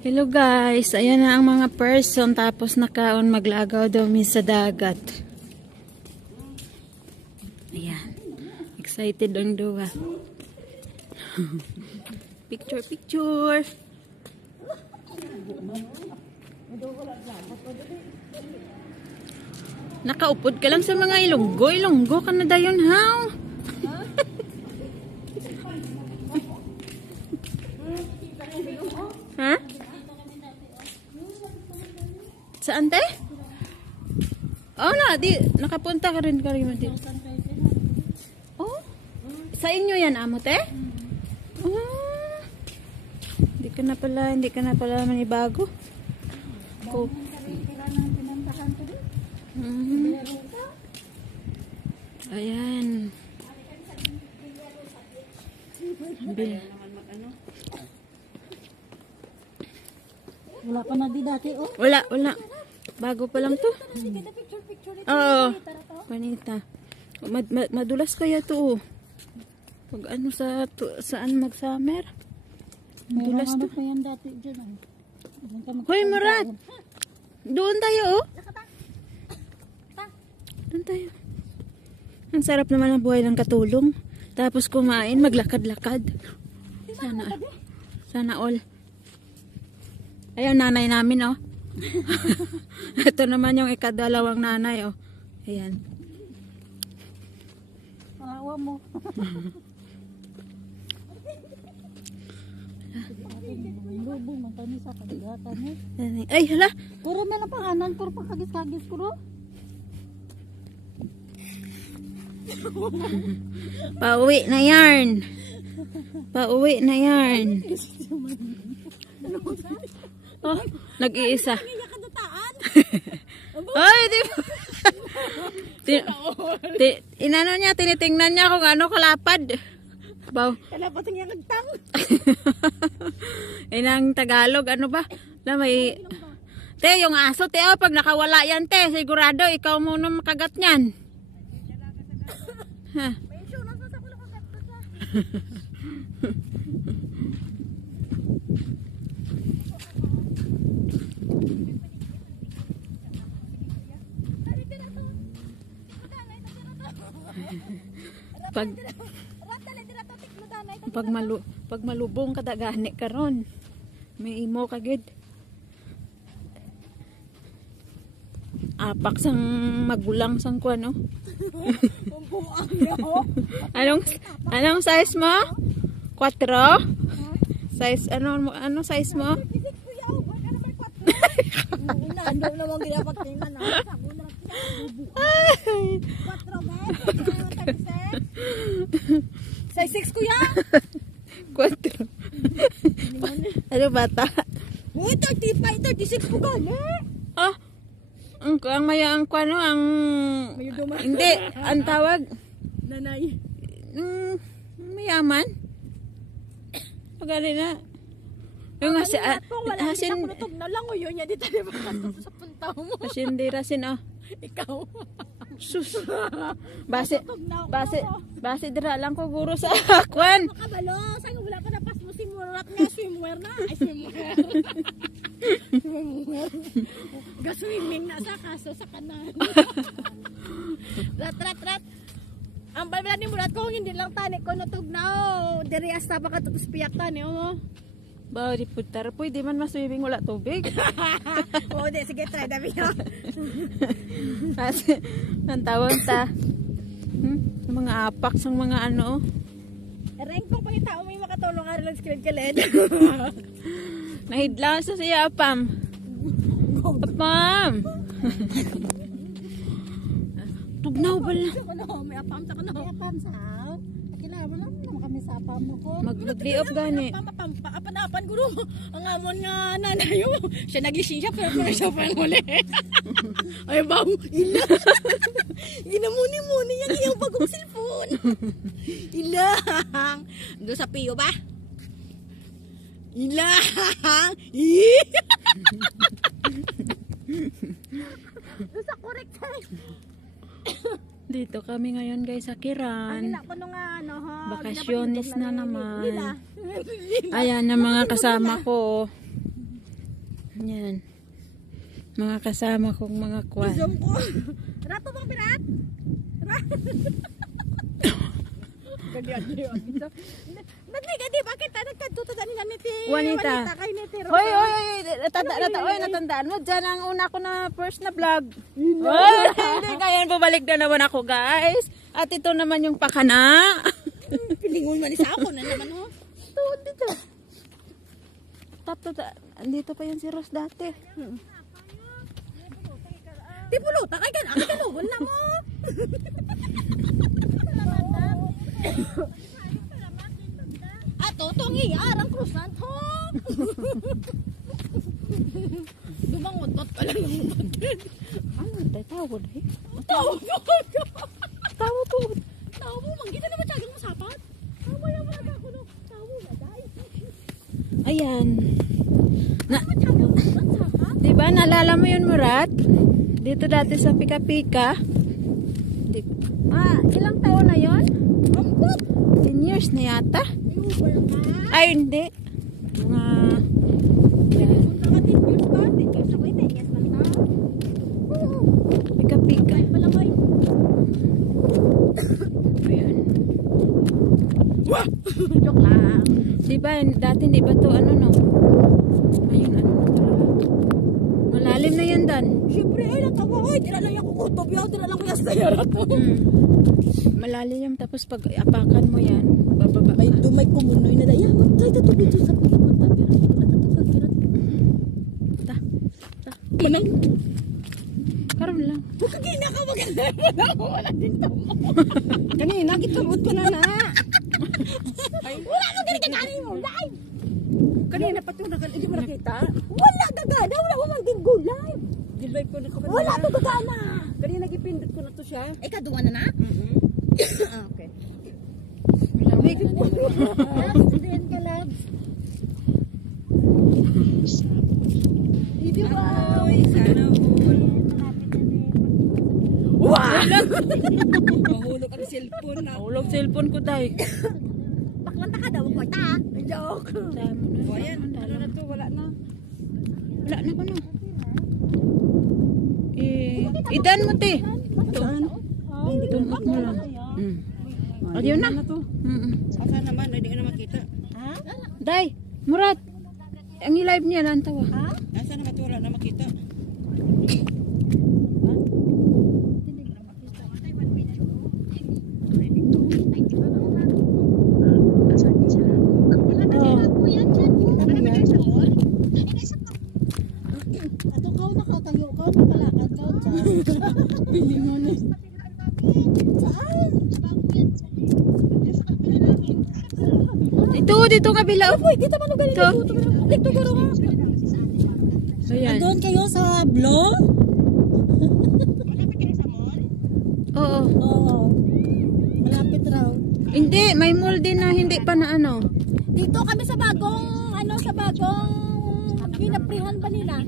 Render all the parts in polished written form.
Hello guys, ayan na ang mga person tapos nakaon maglagaw daw mi sa dagat. Ayan. Excited ang duwa. Picture, picture. Nakaupod ka lang sa mga ilonggo. Ilonggo ka na dayon, haw. Ha? Saan te? Oh na, di nakapunta ka rin dito. Oh? Sa inyo yan, amo te? Oh. Hindi ka na pala manibago. Ko. Ayan. Bil. Wala pa na di dati, oh. Wala. Bago pa lang to. Oo. Panita. Madulas kaya to. Pag ano saan mag-summer. Madulas to. Pa yan dati dyan, oh. Hoy, Murat. Doon tayo, oh. Doon tayo. Ang sarap naman ang buhay ng katulong. Tapos kumain, maglakad-lakad. Sana all. Ayun, nanay namin, oh. Ito naman yung ikadalawang nanay, oh. Ayan. Awa mo. Lubong, matanis sa kaligatan, eh. Ay, hala. Kuro may lang panganan, kuro pang kagis-kagis, kuro. Pauwi na yarn. Pauwi na yarn. Oh, nag-iisa. Ay, inano niya, tinitingnan niya kung ano kalapad. Baw. Kalapad niya nagtang. Inang Tagalog, ano ba? Na may te, yung aso, te, oh, pag nakawala yan, te, sigurado ikaw muna makagat niyan. Ha. Pag malubong ka dagani karon. May imo kagid. Apak sang magulang sang kuan, no? Anong size mo? 4? Size ano size mo? Size 6 kuya. 4. Ano bata? Uy, 35, 36 po gani. Ah, ang kuano ang hindi ang tawag Nanay. Mayaman. Pagali na. Yung asin na lang o yun niya dito sa puntaw mo. Asin di rasin, oh. Ikaw. Sus. Base dira lang ko guro sa kwan. Makabalo, sa wala pa na pas mo si Murat nga swimwear na. Ay swimwear. Ga-swimming na sa kaso sa kanan. Rat. Ang balbala ni Murat ko hindi lang tani ko natugnaw. Diri asta pa katapos piyak tani mo. Ba di putar po, di man maswimming wala tubig. Oo, di sige try dami yo. Kasi ang tawag ta. Mga apak sang mga ano. Reng pang pangitao may makatulong ara lang screen kalet. Nahidlaw sa siya apam. Apam. Tugnaw bala. May apam sa kuno. May apam sa. Kilala mo lang kami sa apam mo ko. Mag-liop gani. Apan guro mo. Ang amon nga nanay mo. Siya nagising siya pero siya pa muli. Ay baw. Ila. Ginamuni-muni yan yung bagong cellphone. Ilang. Doon sa piyo ba? Ilang. Doon sa correct. Dito kami ngayon guys sa Kiran. Bakasyones na naman. Ayan ang mga kasama ko. Yan. Mga kasama kong mga kwan. Zoom ko. Rato bang pirat? Gadi, bakit nagkantuto sa nila niti? Juanita. Kay niti. Hoy, natandaan mo. Diyan ang una ko na first na vlog. Hoy, hindi. Ngayon, bumalik na naman ako, guys. At ito naman yung pakana. Pilingon man isa ako na naman, ho. Ito, dito. Andito pa yan si Rose dati. Di pulutan. Ay, kanugol na mo. Ato, tongi, arang krusan to. Dumangutot ka lang ng batid. Ano, tayo tawad eh. Tawag. Tawo po. Manggita na matyagang masapat. Tawag na ako no. Tawag na, day. Ayan. Matyagang masapat. Diba, naalala mo yun, Murat? Dito dati sa Pika-Pika. Ilang taon na yun? 10 years na yata. Ay, hindi. Mga... Yan. Pika-Pika. Ayan. Joke lang. Diba, dati di ba to ano no? Ayun, ano na talaga. Malalim na yan, Dan. Siyempre, ay natawa. Ay, tira lang ako kutob yaw. Tira lang ko yung sayara to. Malalim yan. Tapos pag apakan mo yan, bababa ka. May kumunoy na daya. Tay, ito dito sa pagpunta. Ta. Manang. Karoon lang. Kagina ka maganda. Wala dito mo. Kanina, gitamot ko na na. Wala mo ganit mo. Live. Kanina pa ito hindi mo nakita. Wala gagana. Wala mo mang gulay. Gilay ko na ko. Wala to gagana. Kanina nagipindot ko na to siya. Eh, kaduwa na na? Okay. Make it din ka lang. Hindi ba? Sana all. Wow! Mahulog ang cellphone na. Mahulog cellphone ko, Day. Baklanta ka daw, kwarta. Joke. Damo na. Ayan, ano na to, wala na. Wala na ko na. Idan mo, te. Saan? Tumot mo lang. Ayun na. Saan naman, hindi ka na makita. Ha? Day, Murat. Ang i-live niya lang tawa. Ha? Saan na wala na makita? Dito kabila. Uy, dito man ganito. Dito garo nga. Ayan. Doon kayo sa vlog? Oo. Oo. Malapit raw. Hindi, may mall din na hindi pa na ano. Dito kami sa bagong pinaprihan ba nila?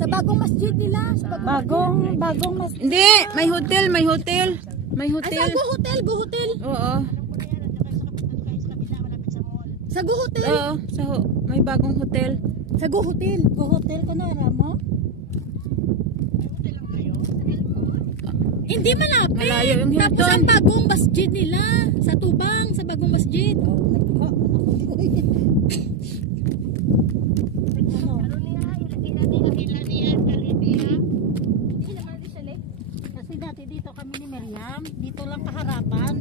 Sa bagong masjid nila. Sa bagong masjid. Hindi, may hotel. Sa Go Hotel. Oo. Sa Go Hotel. Oo, may bagong hotel. Sa Go Hotel. Go Hotel ka na, Ramo? Hindi malapit. Malayo yung Hilton. Tapos ang bagong masjid nila. Sa Tubang, sa bagong masjid. Kasi dati dito kami ni Miriam. Dito lang kaharapan.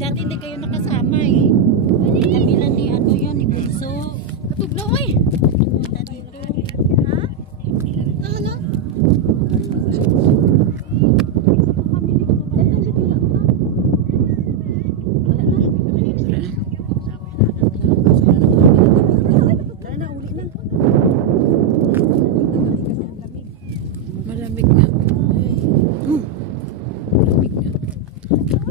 Dati hindi kayo nakasama eh. Kabila ni ano yun, ni Bunso. Katuglaw eh. Punta dito. Ha? Ano? Malamig nga. Malamig nga.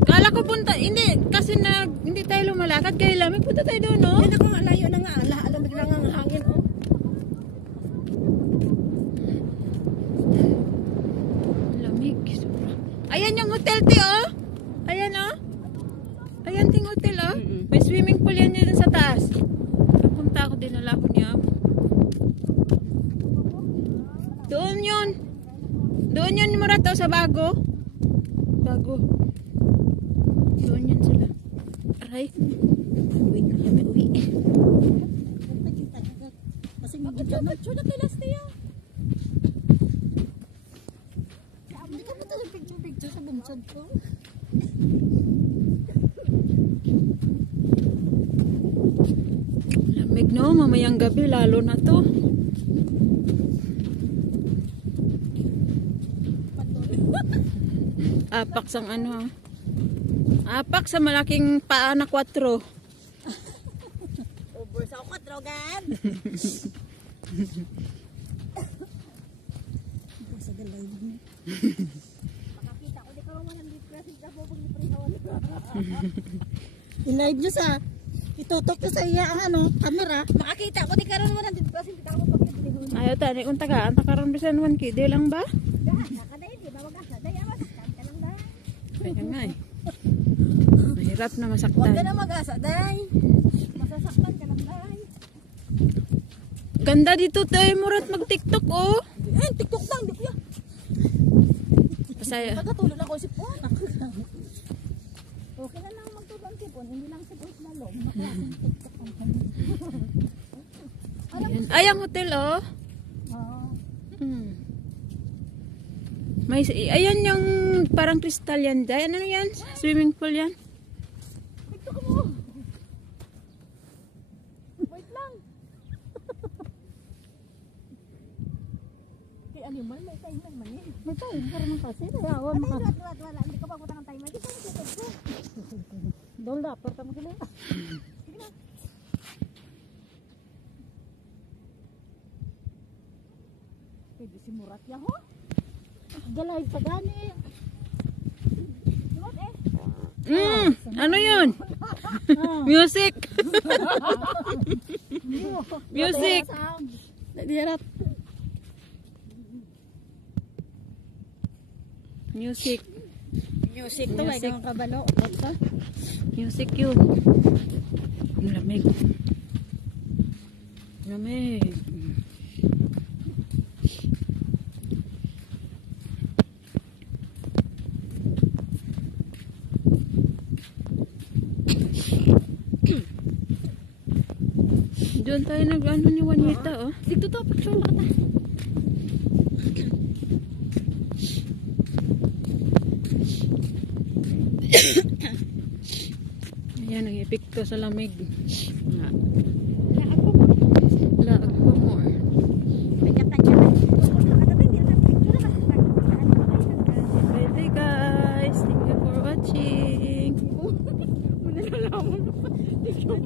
Kala ko punta, hindi, kasi hindi tayo lumalakad, kaya lamig, punta tayo doon, no? Yan ako, layo na nga. Alamig na nga ang hangin, oh. Lamig, sobra. Ayan yung hotel, te, oh. Ayan, oh. Ayan ting hotel, oh. May swimming pool yan dyan sa taas. Napunta ako, dinala ko niya. Doon yun. Doon yun mo rato sa bago. Bago. Doon yun sila. Aray. Uwi na kami, uwi. Kasi magdadyo na kay last niya. Hindi ka ba talagang picture sa bunsod ko? Lamig no, mamayang gabi lalo na to. Apak sang ano. Apak sa malaking paa na 4. Over sa 4 gan. Sa galay mo. Makakita ko di ka naman ng depress sa bubog ni Prihawan. I-live nyo sa itutok ko sa iya ang ano, camera. Makakita ko di ka naman ng depress hindi ka mo pagkakita. Ayaw tani kung tagaan takaron bisan 1 kid lang ba? Kaya nga eh. Mahirap na masaktan. Huwag ka na mag-asa, day. Masasaktan ka lang, day. Ganda dito tayo, Murat, mag-tiktok, oh. TikTok lang, di ko yan. Pasaya. Pagkatulog ako si Pon. Okay na lang magtulog si Pon, hindi lang si Pon slalom. TikTok lang. Ay, ang hotel, oh. May, ayan yung parang kristal yan dyan. Ano yan? Swimming pool yan. TikTok mo. Wait lang. Kay animal, may time lang man eh. May time, para man kasi. Wala. Hindi ka pagpunta ng time. Hindi ka mag-tiktok ko. Dol dapat ka mag-ila. Sige na. Pwede si Murat yan, ho? Galay pa gani. Ano yun? Music. Music. Diyarat. Music. Music to, may kang kabalo. Music yun. Ang lamig. Lamig. Doon tayo nag-ano ni Juanita, oh. Dito to, picture mo ka. Ayan, ang epekto sa lamig. Nga. Laag Laag pa more. Bye guys. Thank you for watching. Muna nalaman. Thank you.